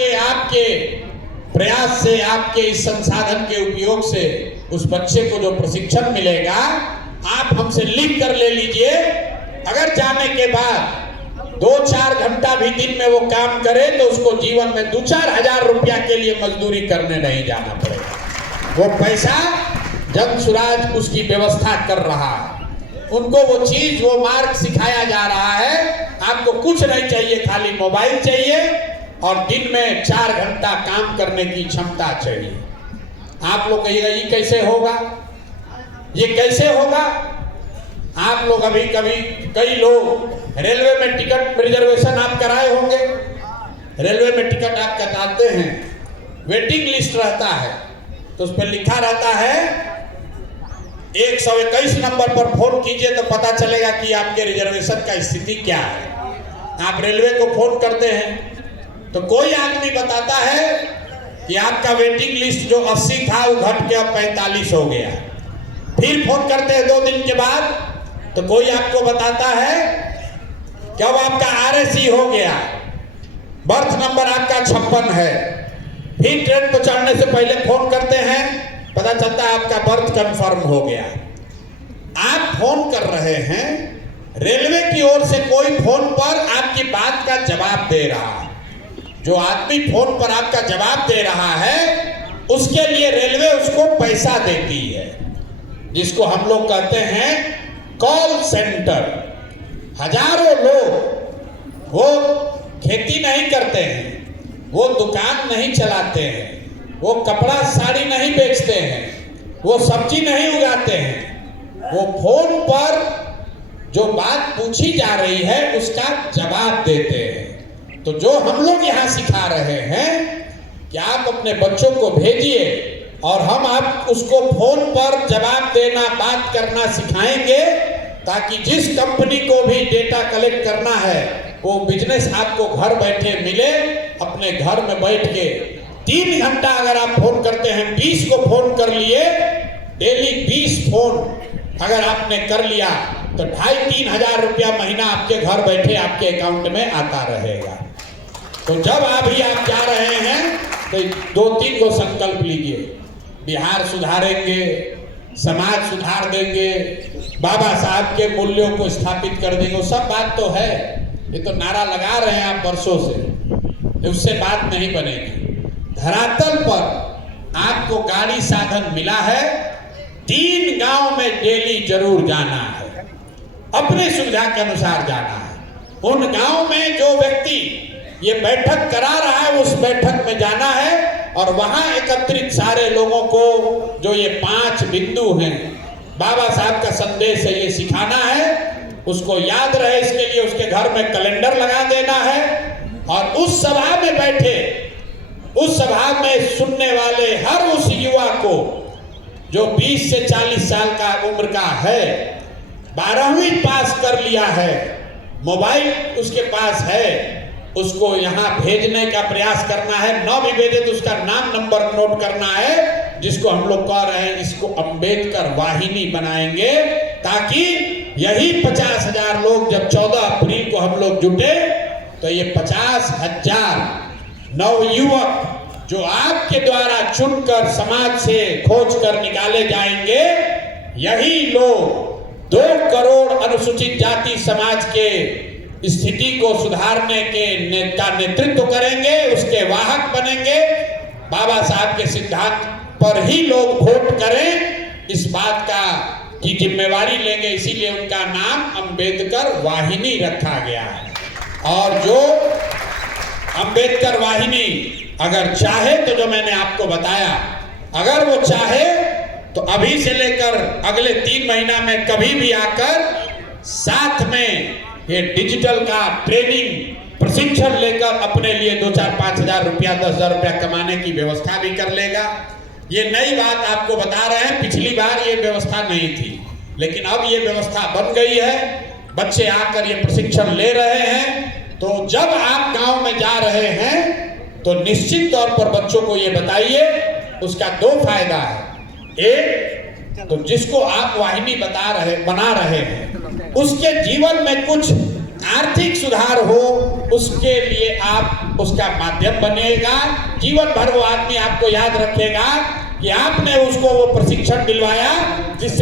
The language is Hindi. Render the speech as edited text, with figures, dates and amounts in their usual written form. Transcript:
के आपके प्रयास से, आपके इस संसाधन के उपयोग से उस बच्चे को जो प्रशिक्षण मिलेगा, आप हमसे लिख कर ले लीजिए। अगर जाने के बाद 2-4 घंटा भी दिन में वो काम करे तो उसको जीवन में 2-4 हजार रुपया के लिए मजदूरी करने नहीं जाना पड़ेगा। वो पैसा जन सुराज उसकी व्यवस्था कर रहा है, उनको वो चीज, वो मार्ग सिखाया जा रहा है। आपको कुछ नहीं चाहिए, खाली मोबाइल चाहिए और दिन में 4 घंटा काम करने की क्षमता चाहिए। आप लोग कहिएगा ये कैसे होगा, ये कैसे होगा? आप लोग अभी कभी कई लोग रेलवे में टिकट रिजर्वेशन आप कराए होंगे। रेलवे में टिकट आप कटाते हैं, वेटिंग लिस्ट रहता है, तो उस पर लिखा रहता है 121 नंबर पर फोन कीजिए तो पता चलेगा कि आपके रिजर्वेशन का स्थिति क्या है। आप रेलवे को फोन करते हैं तो कोई आदमी बताता है कि आपका वेटिंग लिस्ट जो 80 था वो घट के अब 45 हो गया। फिर फोन करते हैं 2 दिन के बाद तो कोई आपको बताता है कि अब आपका RAC हो गया, बर्थ नंबर आपका 56 है। फिर ट्रेन पर चढ़ने से पहले फोन करते हैं, पता चलता है आपका बर्थ कंफर्म हो गया। आप फोन कर रहे हैं, रेलवे की ओर से कोई फोन पर आपकी बात का जवाब दे रहा है। जो आदमी फोन पर आपका जवाब दे रहा है उसके लिए रेलवे उसको पैसा देती है, जिसको हम लोग कहते हैं कॉल सेंटर। हजारों लोग वो खेती नहीं करते हैं, वो दुकान नहीं चलाते हैं, वो कपड़ा साड़ी नहीं बेचते हैं, वो सब्जी नहीं उगाते हैं, वो फोन पर जो बात पूछी जा रही है उसका जवाब देते हैं। तो जो हम लोग यहाँ सिखा रहे हैं कि आप अपने बच्चों को भेजिए और हम आप उसको फोन पर जवाब देना, बात करना सिखाएंगे, ताकि जिस कंपनी को भी डेटा कलेक्ट करना है वो बिजनेस आपको घर बैठे मिले। अपने घर में बैठ के 3 घंटा अगर आप फोन करते हैं, 20 को फोन कर लिए, डेली 20 फोन अगर आपने कर लिया तो 2,500-3 हजार रुपया महीना आपके घर बैठे आपके अकाउंट में आता रहेगा। तो जब अभी आप जा रहे हैं तो 2-3 को संकल्प लीजिए, बिहार सुधारेंगे, समाज सुधार देंगे, बाबा साहब के मूल्यों को स्थापित कर देंगे। वो सब बात तो है, ये तो नारा लगा रहे हैं आप वर्षों से, उससे बात नहीं बनेगी। धरातल पर आपको गाड़ी साधन मिला है, 3 गांव में डेली जरूर जाना है, अपनी सुविधा के अनुसार जाना है। उन गांव में जो व्यक्ति ये बैठक करा रहा है उस बैठक में जाना है और वहां एकत्रित सारे लोगों को जो ये 5 बिंदु हैं, बाबा साहब का संदेश है, ये सिखाना है, उसको याद रहे। इसके लिए उसके घर में कैलेंडर लगा देना है और उस सभा में बैठे, उस सभा में सुनने वाले हर उस युवा को जो 20 से 40 साल का उम्र का है, 12वीं पास कर लिया है, मोबाइल उसके पास है, उसको यहाँ भेजने का प्रयास करना है। न भी भेजे तो उसका नाम नंबर नोट करना है, जिसको हम लोग कह रहे हैं इसको अंबेडकर वाहिनी बनाएंगे, ताकि यही 50 हजार लोग जब 14 अप्रैल को हम लोग जुटे तो ये 50 हजार नवयुवक जो आपके द्वारा चुनकर समाज से खोज कर निकाले जाएंगे, यही लोग 2 करोड़ अनुसूचित जाति समाज के स्थिति को सुधारने के नेतृत्व करेंगे, उसके वाहक बनेंगे। बाबा साहब के सिद्धांत पर ही लोग वोट करें, इस बात का की जिम्मेवारी लेंगे। इसीलिए उनका नाम अंबेडकर वाहिनी रखा गया है। और जो अंबेडकर वाहिनी अगर चाहे तो जो मैंने आपको बताया, अगर वो चाहे तो अभी से लेकर अगले 3 महीना में कभी भी आकर साथ में ये डिजिटल का ट्रेनिंग प्रशिक्षण लेकर अपने लिए 2-4-5 हजार रुपया, 10 हजार रुपया कमाने की व्यवस्था भी कर लेगा। ये नई बात आपको बता रहे हैं, पिछली बार ये व्यवस्था नहीं थी, लेकिन अब ये व्यवस्था बन गई है। बच्चे आकर ये प्रशिक्षण ले रहे हैं। तो जब आप गांव में जा रहे हैं तो निश्चित तौर पर बच्चों को ये बताइए, उसका 2 फायदा है। एक तो जिसको आप वाहिनी बना रहे हैं उसके जीवन में कुछ आर्थिक सुधार हो, उसके लिए आप उसका माध्यम बनेगा। जीवन भर वो आदमी आपको याद रखेगा कि आपने उसको वो प्रशिक्षण दिलवाया जिससे